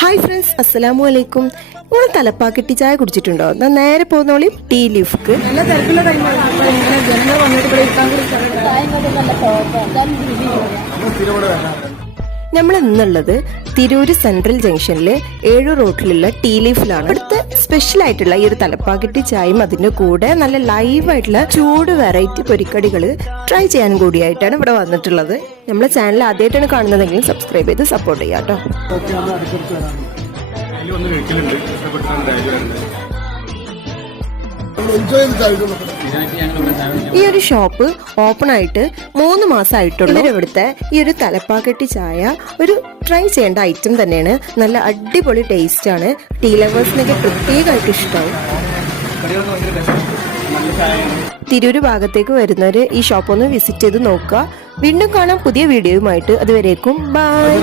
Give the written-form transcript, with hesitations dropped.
Hi friends, അസ്സലാമു അലൈക്കും. നിങ്ങൾ തലപ്പാക്കെട്ടി ചായ കുടിച്ചിട്ടുണ്ടോ? ഞാൻ നേരെ പോകുന്നോളി ടീ ലീഫ്ക്ക്. നമ്മൾ ഇന്നുള്ളത് തിരൂര് സെൻട്രൽ ജംഗ്ഷനിലെ 7 റോഡിലുള്ള ടീ ലീഫിലാണ്. ഇവിടുത്തെ സ്പെഷ്യൽ ആയിട്ടുള്ള ഈ ഒരു തലപ്പാക്കെട്ടി ചായയും അതിന്റെ കൂടെ നല്ല ലൈവ് ആയിട്ടുള്ള ചൂട് വെറൈറ്റി പൊരിക്കടികൾ ട്രൈ ചെയ്യാൻ കൂടിയായിട്ടാണ് ഇവിടെ വന്നിട്ടുള്ളത്. നമ്മളെ ചാനൽ ആദ്യമായിട്ടാണ് കാണുന്നതെങ്കിൽ സബ്സ്ക്രൈബ് ചെയ്ത് സപ്പോർട്ട് ചെയ്യാം കേട്ടോ. ഈ ഒരു ഷോപ്പ് ഓപ്പൺ ആയിട്ട് 3 മാസമായിട്ടുള്ളൂ. ഇവിടുത്തെ ഈ ഒരു തലപ്പാക്കെട്ടി ചായ ഒരു ട്രൈ ചെയ്യേണ്ട ഐറ്റം തന്നെയാണ്. നല്ല അടിപൊളി ടേസ്റ്റ് ആണ്. ടീ ലവേഴ്സിനൊക്കെ പ്രത്യേകമായിട്ട് ഇഷ്ടമാവും. തിരൂര് ഭാഗത്തേക്ക് വരുന്നവര് ഈ ഷോപ്പ് ഒന്ന് വിസിറ്റ് ചെയ്ത് നോക്കുക. വീണ്ടും കാണാം പുതിയ വീഡിയോയുമായിട്ട്. അതുവരേക്കും ബൈ.